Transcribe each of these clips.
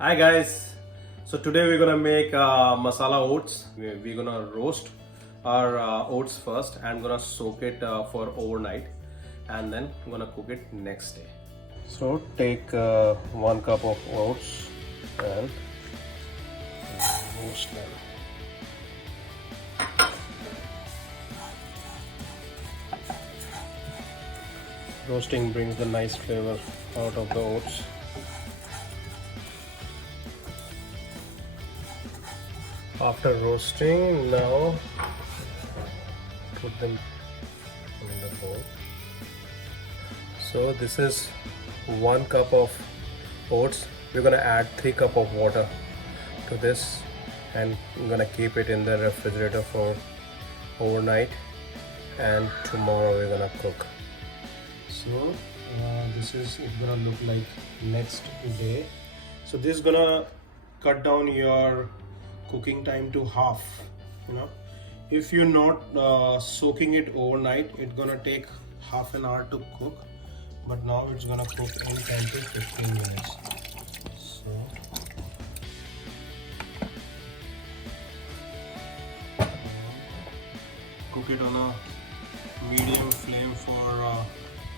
Hi guys, so today we're gonna make masala oats. We're gonna roast our oats first and gonna soak it for overnight, and then I'm gonna cook it next day. So take 1 cup of oats and roast them. Roasting brings the nice flavor out of the oats. After roasting, now put them in the bowl. So this is 1 cup of oats. We're gonna add 3 cup of water to this, and I'm gonna keep it in the refrigerator for overnight, and tomorrow we're gonna cook. So this is it's gonna look like next day. So this is gonna cut down your cooking time to half. If you're not soaking it overnight, it's gonna take half an hour to cook, but now it's gonna cook in 10 to 15 minutes. So cook it on a medium flame for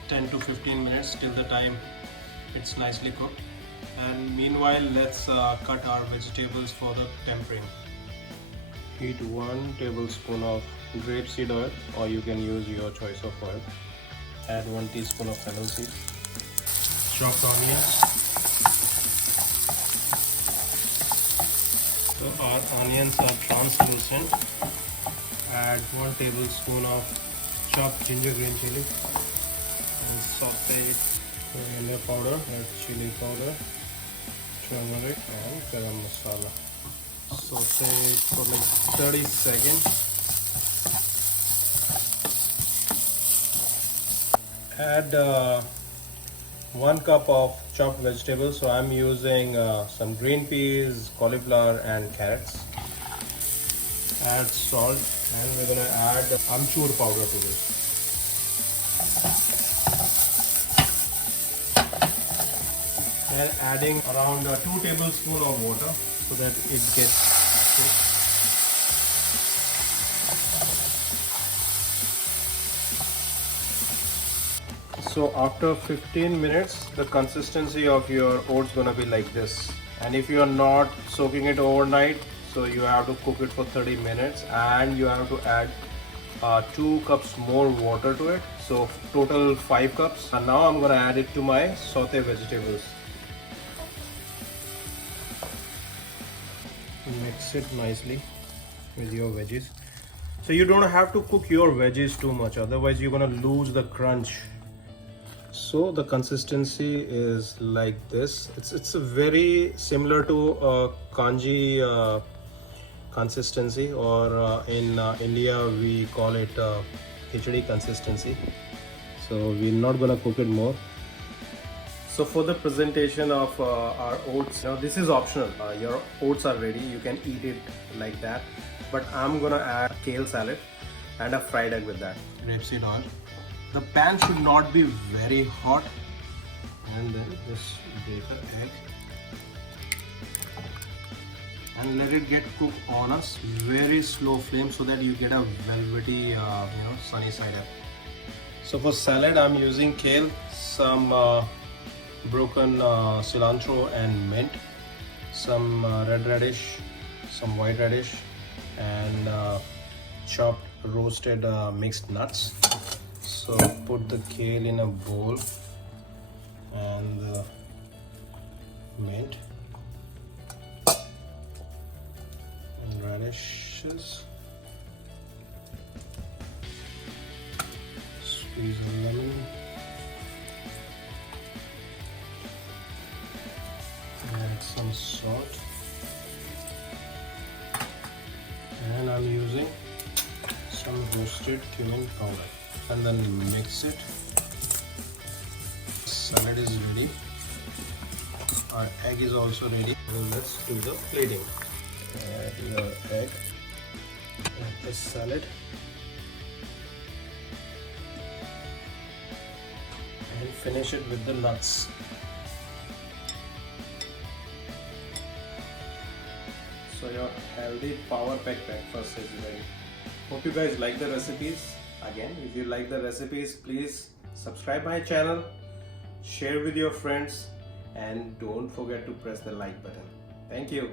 10 to 15 minutes till the time it's nicely cooked. And meanwhile, let's cut our vegetables for the tempering. Heat 1 tablespoon of grapeseed oil, or you can use your choice of oil. Add 1 teaspoon of fennel seed. Chopped onions. So our onions are translucent. Add 1 tablespoon of chopped ginger green chili. And saute it. Coriander powder, red chili powder, turmeric and garam masala. Saute it for like 30 seconds. Add 1 cup of chopped vegetables. So I'm using some green peas, cauliflower and carrots. Add salt, and we're gonna add amchur powder to this. And adding around 2 tablespoons of water so that it gets cooked. So after 15 minutes, the consistency of your oats gonna be like this. And if you are not soaking it overnight, so you have to cook it for 30 minutes, and you have to add 2 cups more water to it. So total 5 cups. And now I'm gonna add it to my saute vegetables. Mix it nicely with your veggies. So you don't have to cook your veggies too much, otherwise you're gonna lose the crunch. So the consistency is like this. It's a very similar to kanji consistency, or in India we call it khichdi consistency. So we're not gonna cook it more. So for the presentation of our oats, now this is optional. Your oats are ready, you can eat it like that. But I'm gonna add kale salad and a fried egg with that. Rapeseed oil. The pan should not be very hot. And then this Beca egg. And let it get cooked on a very slow flame so that you get a velvety, sunny side up. So for salad, I'm using kale, some broken cilantro and mint, some red radish, some white radish, and chopped roasted mixed nuts. So put the kale in a bowl, and the mint and radishes. Squeeze a lemon. Add some salt, and I'm using some roasted cumin powder, and then mix it. Salad is ready. Our egg is also ready. Now let's do the plating. Add your egg, add the salad, and finish it with the nuts. So your healthy power pack breakfast is ready. Hope you guys like the recipes. Again, if you like the recipes, please subscribe my channel, share with your friends, and don't forget to press the like button. Thank you.